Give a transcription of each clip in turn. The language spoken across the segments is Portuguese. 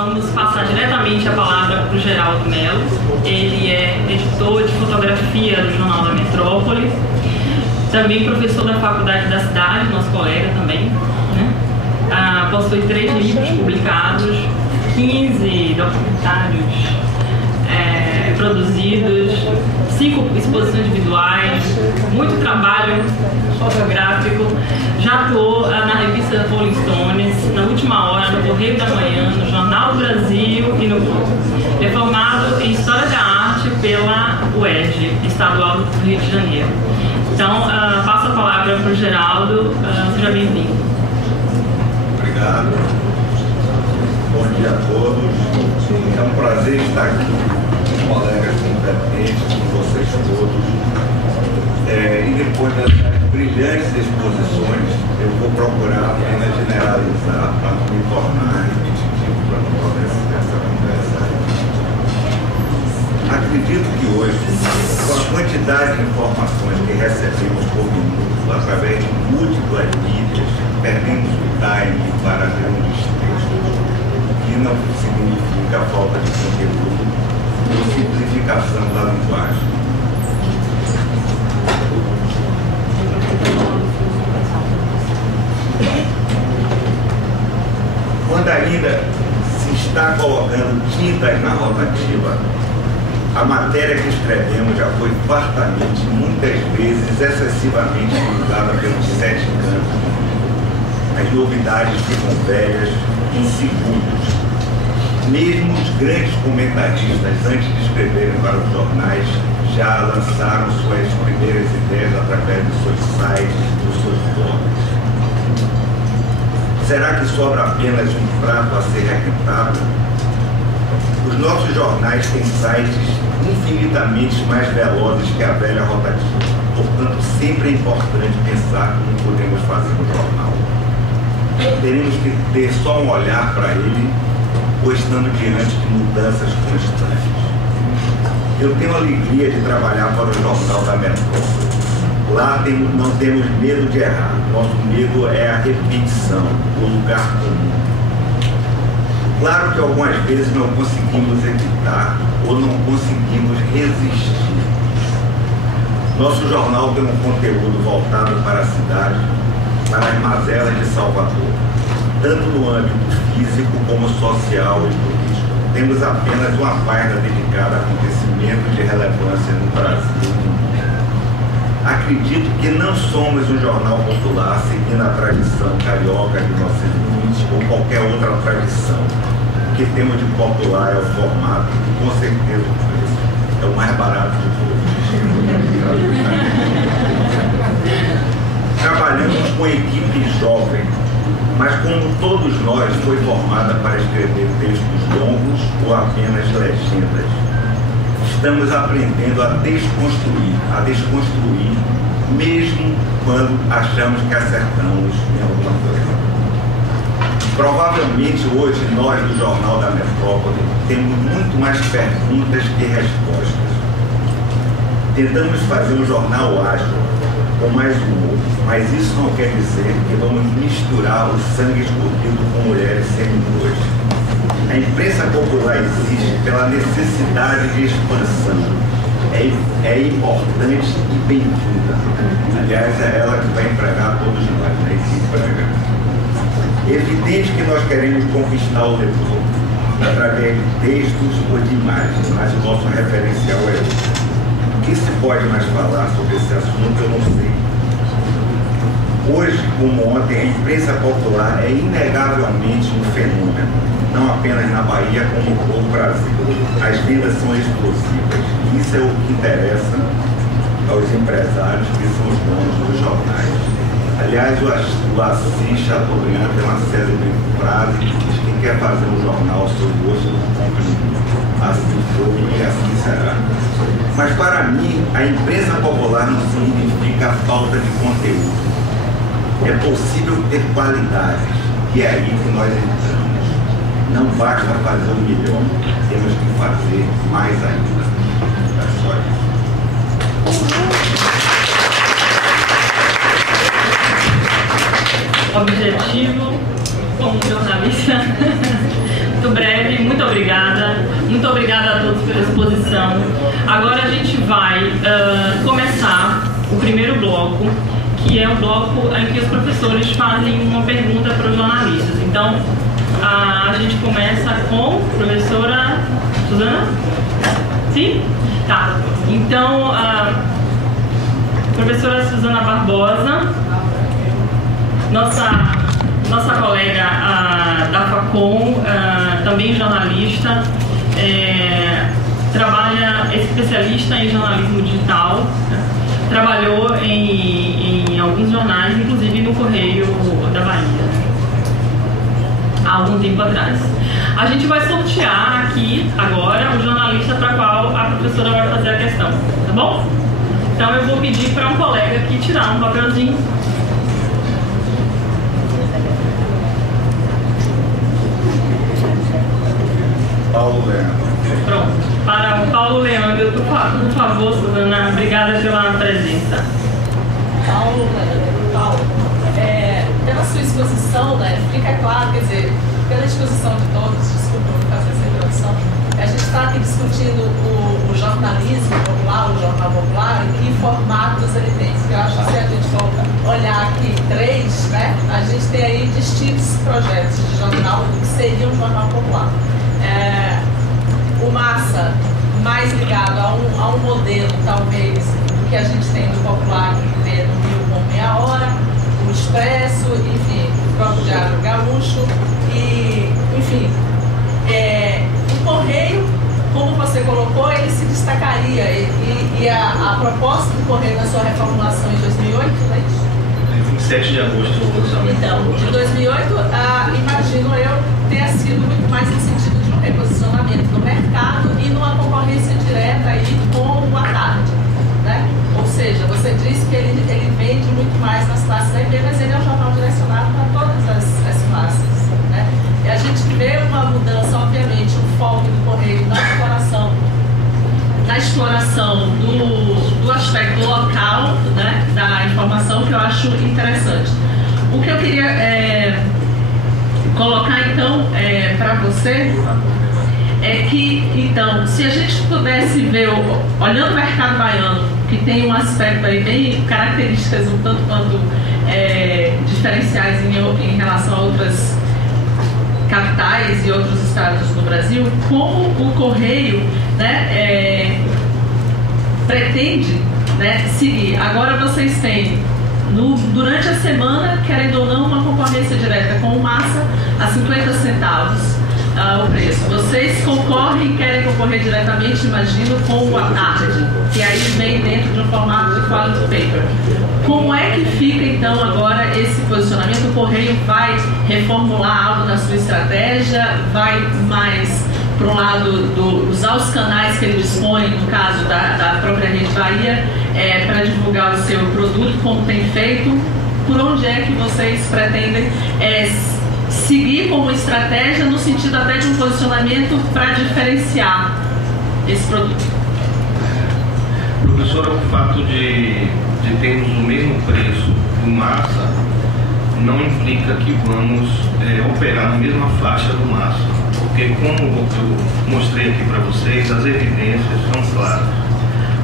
vamos passar diretamente a palavra para o Geraldo Melo. Ele é editor de fotografia do Jornal da Metrópole, também professor da Faculdade da Cidade, nosso colega também, né? Possui 3 livros publicados, 15 documentários produzidos, 5 exposições individuais, muito trabalho fotográfico. Já atuou na revista Rolling Stones, na Última Hora, no Correio da Manhã, no Jornal do Brasil e no Globo. É formado em História da Arte pela UERJ, Estadual do Rio de Janeiro. Então, passo a palavra para o Geraldo. Seja bem-vindo. Obrigado. Bom dia a todos. É um prazer estar aqui com colegas competentes, com vocês todos. E depois dessas brilhantes exposições, eu vou procurar apenas generalizar para não me tornar repetitivo para não poder essa conversa. Acredito que hoje, com a quantidade de informações que recebemos por minuto, através de múltiplas mídias, perdemos o time para grandes textos, que não significa falta de conteúdo ou simplificação da linguagem. Quando ainda se está colocando tintas na rotativa, a matéria que escrevemos já foi fartamente, muitas vezes excessivamente usada pelos 7 cantos. As novidades ficam velhas em segundos. Mesmo os grandes comentaristas, antes de escreverem para os jornais, já lançaram suas primeiras ideias através dos seus sites, dos seus blogs. Será que sobra apenas um prato a ser requentado? Os nossos jornais têm sites infinitamente mais velozes que a velha rotativa. Portanto, sempre é importante pensar como podemos fazer um jornal. Teremos que ter só um olhar para ele, ou estando diante de mudanças constantes. Eu tenho a alegria de trabalhar para o Jornal da Metrópole. Lá não temos medo de errar. Nosso medo é a repetição, o lugar comum. Claro que algumas vezes não conseguimos evitar ou não conseguimos resistir. Nosso jornal tem um conteúdo voltado para a cidade, para as mazelas de Salvador, tanto no âmbito físico como social e político. Temos apenas uma página dedicada a acontecimentos de relevância no Brasil e no mundo. Acredito que não somos um jornal popular seguindo a tradição carioca de 1920 ou qualquer outra tradição. O que temos de popular é o formato e, com certeza, o preço. É o mais barato de todos. Trabalhamos com equipe jovem, mas como todos nós, foi formada para escrever textos longos ou apenas legendas. Estamos aprendendo a desconstruir, mesmo quando achamos que acertamos em alguma coisa. Provavelmente hoje nós do Jornal da Metrópole temos muito mais perguntas que respostas. Tentamos fazer um jornal ágil, com mais humor, mas isso não quer dizer que vamos misturar o sangue escorrido com mulheres seminuas. A imprensa popular existe pela necessidade de expansão. É importante e bem-vinda. Aliás, é ela que vai empregar todos nós, né? É evidente que nós queremos conquistar o leitor através de textos ou de imagens, mas o nosso referencial é outro. O que se pode mais falar sobre esse assunto, eu não sei. Hoje, como ontem, a imprensa popular é inegavelmente um fenômeno, não apenas na Bahia, como no todo o Brasil. As vendas são explosivas. Isso é o que interessa aos empresários que são os donos dos jornais. Aliás, o Assis Chateaubriand tem uma célebre frase que diz: quem quer fazer um jornal ao seu gosto, compre um. Assim foi e assim será. Mas para mim, a imprensa popular não significa falta de conteúdo. É possível ter qualidades, e é aí que nós entramos. Não basta fazer 1 milhão, temos que fazer mais ainda. É só isso. Objetivo, como jornalista, muito breve, Muito obrigada a todos pela exposição. Agora a gente vai começar o primeiro bloco, que é um bloco em que os professores fazem uma pergunta para os jornalistas. Então, a gente começa com a professora Suzana? Sim? Tá. Então, a professora Suzana Barbosa, nossa colega da Facom, também jornalista, é especialista em jornalismo digital, trabalhou em alguns jornais, inclusive no Correio da Bahia, há algum tempo atrás. A gente vai sortear aqui agora o jornalista para qual a professora vai fazer a questão, tá bom? Então eu vou pedir para um colega aqui tirar um papelzinho. Paulo Leandro. Pronto. Para o Paulo Leandro, por favor, Suzana, obrigada pela presença. Paulo, pela sua exposição, né, fica claro, quer dizer, pela exposição de todos, desculpa, vou fazer essa introdução, a gente está aqui discutindo o jornalismo popular, o jornal popular, e que formatos ele tem. Eu acho que se a gente for olhar aqui três, né, a gente tem aí distintos projetos de jornal que seria um jornal popular. O Massa, mais ligado a um modelo, talvez, do que a gente tem no popular, que vê no Rio com Meia Hora, o Expresso, enfim, o próprio Diário Gaúcho, e, enfim, o Correio, como você colocou, ele se destacaria, e a proposta do Correio na sua reformulação em 2008, não é isso? 27 de agosto do lançamento. Então, de 2008, imagino eu, tenha sido muito mais no sentido de um reposicionamento no mercado e numa concorrência direta aí com o à tarde, né? Ou seja, você disse que ele vende muito mais nas classes da IP, mas ele é um jornal direcionado para todas as classes, né? E a gente vê uma mudança, obviamente, o foco do Correio na exploração do aspecto local, né, da informação, que eu acho interessante. O que eu queria colocar, então, para você é que, então, se a gente pudesse ver, olhando o mercado baiano, que tem um aspecto aí bem características um tanto quanto diferenciais em relação a outras capitais e outros estados no Brasil, como o Correio, né, pretende, né, seguir. Agora vocês têm, durante a semana, querendo ou não, uma concorrência direta com o Massa a 50 centavos o preço. Vocês concorrem e querem concorrer diretamente, imagino, com o à tarde, que aí vem dentro de um formato de quality paper. Como é que fica, então, agora esse posicionamento? O Correio vai reformular algo na sua estratégia? Vai mais para um lado usar os canais que ele dispõe, no caso da própria Rede Bahia, para divulgar o seu produto, como tem feito? Por onde é que vocês pretendem seguir como estratégia, no sentido até de um posicionamento para diferenciar esse produto? Professora, o fato de termos o mesmo preço do Massa não implica que vamos operar na mesma faixa do Massa, porque, como eu mostrei aqui para vocês, as evidências são claras.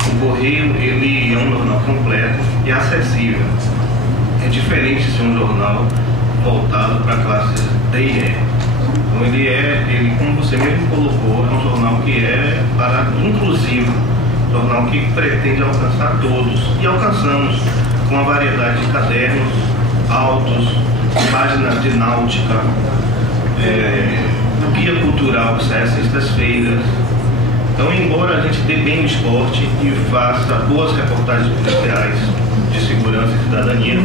O Correio, ele é um jornal completo e acessível. É diferente de ser um jornal voltado para classes D e E. Então ele, como você mesmo colocou, é um jornal que é para inclusivo, um jornal que pretende alcançar todos, e alcançamos com uma variedade de cadernos, autos, páginas de náutica, guia cultural que sai às sextas-feiras. Então, embora a gente dê bem o esporte e faça boas reportagens policiais de segurança e cidadania,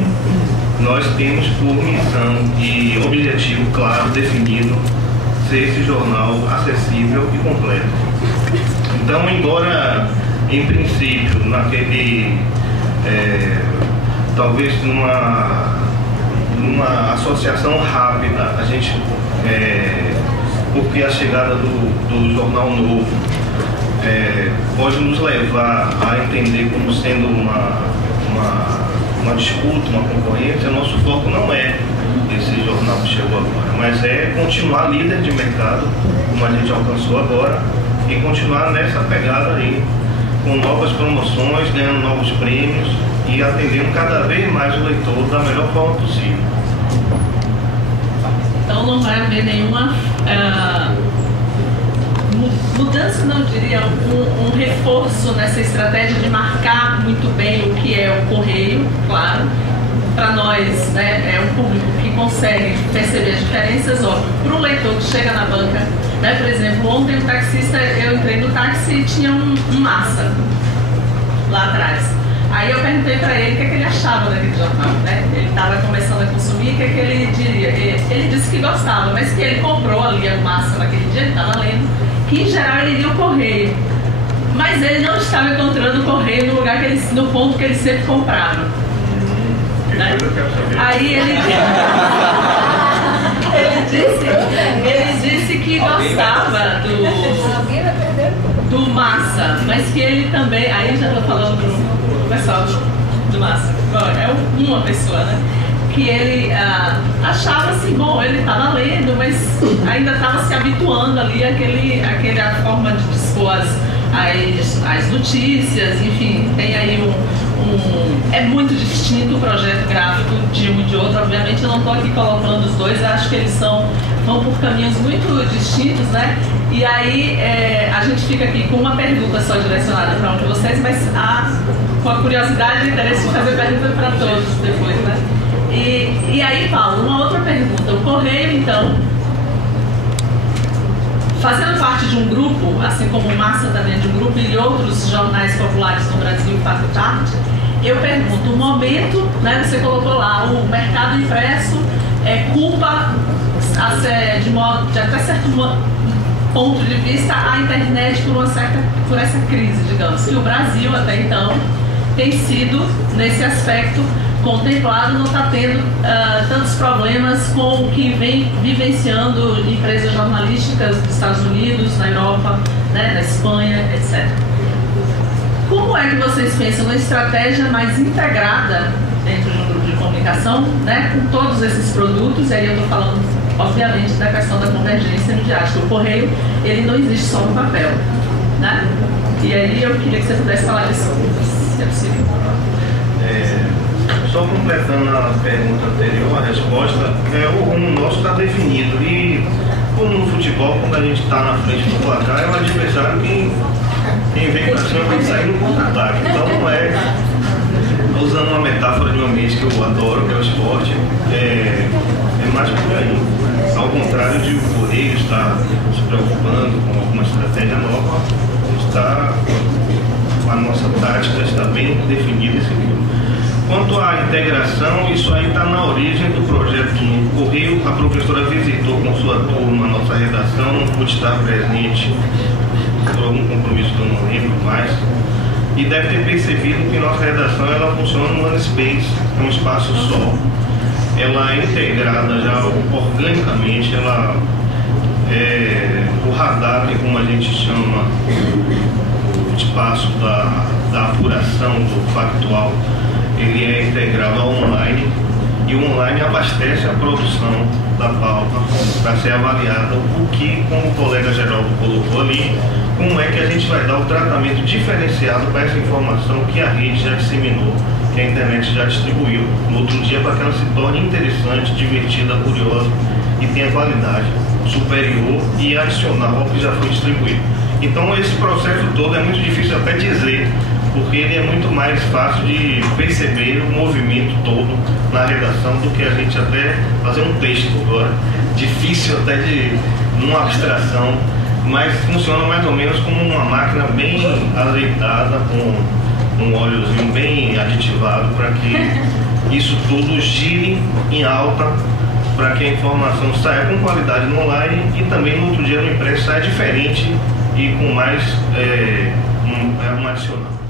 nós temos por missão e objetivo claro, definido, ser esse jornal acessível e completo. Então, embora, em princípio, talvez numa associação rápida, a gente, porque a chegada do Jornal Novo pode nos levar a entender como sendo uma disputa, uma concorrência, nosso foco não é esse jornal. jornal que chegou agora, mas é continuar líder de mercado, como a gente alcançou agora, e continuar nessa pegada aí, com novas promoções, ganhando novos prêmios e atendendo cada vez mais o leitor da melhor forma possível. Então não vai haver nenhuma mudança, não diria, um reforço nessa estratégia de marcar muito bem o que é o correio, claro. Para nós, né, é um público que consegue perceber as diferenças, óbvio. Para o leitor que chega na banca, né, por exemplo, ontem o taxista, eu entrei no táxi e tinha um massa lá atrás. Aí eu perguntei para ele o que ele achava daquele jornal, né? Ele estava começando a consumir, o que ele diria? Ele disse que gostava, mas que ele comprou ali a massa naquele dia, ele estava lendo, que em geral ele iria o correio. Mas ele não estava encontrando o correio no lugar no ponto que ele sempre comprava. Né? Aí ele disse que gostava do massa, mas que ele também, aí já estou falando do pessoal do massa, é uma pessoa, né? Que ele achava assim, bom, ele estava lendo, mas ainda estava se habituando ali àquela forma de dispor as notícias, enfim, tem aí é muito distinto o projeto gráfico de um e de outro. Obviamente eu não estou aqui colocando os dois, acho que eles vão por caminhos muito distintos, né? E aí a gente fica aqui com uma pergunta só direcionada para um de vocês, mas com a curiosidade e o interesse de fazer pergunta para todos depois, né? E aí, Paulo, uma outra pergunta. O Correio, então, fazendo parte de um grupo, assim como o Massa também é de um grupo e outros jornais populares no Brasil fazem parte, eu pergunto, o momento, né, você colocou lá, o mercado impresso culpa, de até certo ponto de vista, a internet por essa crise, digamos, que o Brasil até então tem sido, nesse aspecto, contemplado, não está tendo tantos problemas com o que vem vivenciando empresas jornalísticas dos Estados Unidos, na Europa, né, na Espanha, etc. Como é que vocês pensam na estratégia mais integrada dentro de um grupo de comunicação, né, com todos esses produtos? E aí eu estou falando, obviamente, da questão da convergência midiática. O correio, ele não existe só no papel, né? E aí eu queria que você pudesse falar disso, se é possível. Só completando a pergunta anterior, a resposta, o rumo nosso está definido. E como no futebol, quando a gente está na frente do placar, é um adversário que quem vem para cima vai sair no contra-ataque. Então usando uma metáfora de um ambiente que eu adoro, que é o esporte, é mais por aí. Ao contrário de o Correio estar se preocupando com alguma estratégia nova, a nossa tática está bem definida esse livro. Quanto à integração, isso aí está na origem do projeto do Correio. A professora visitou com sua turma a nossa redação, não pude estar presente por algum compromisso que eu não lembro mais, e deve ter percebido que nossa redação ela funciona no One Space, é um espaço só. Ela é integrada já organicamente, o radar, que como a gente chama o espaço da apuração do factual, ele é integrado ao online, e o online abastece a produção da pauta para ser avaliada o que, como o colega Geraldo colocou ali, como é que a gente vai dar o tratamento diferenciado para essa informação que a rede já disseminou, que a internet já distribuiu no outro dia, para que ela se torne interessante, divertida, curiosa e tenha qualidade superior e adicional ao que já foi distribuído. Então esse processo todo é muito difícil até dizer, porque ele é muito mais fácil de perceber o movimento todo na redação do que a gente até fazer um texto agora. Difícil até de uma abstração, mas funciona mais ou menos como uma máquina bem azeitada, com um óleozinho bem aditivado, para que isso tudo gire em alta, para que a informação saia com qualidade no online e também no outro dia no impresso saia diferente e com mais um adicional.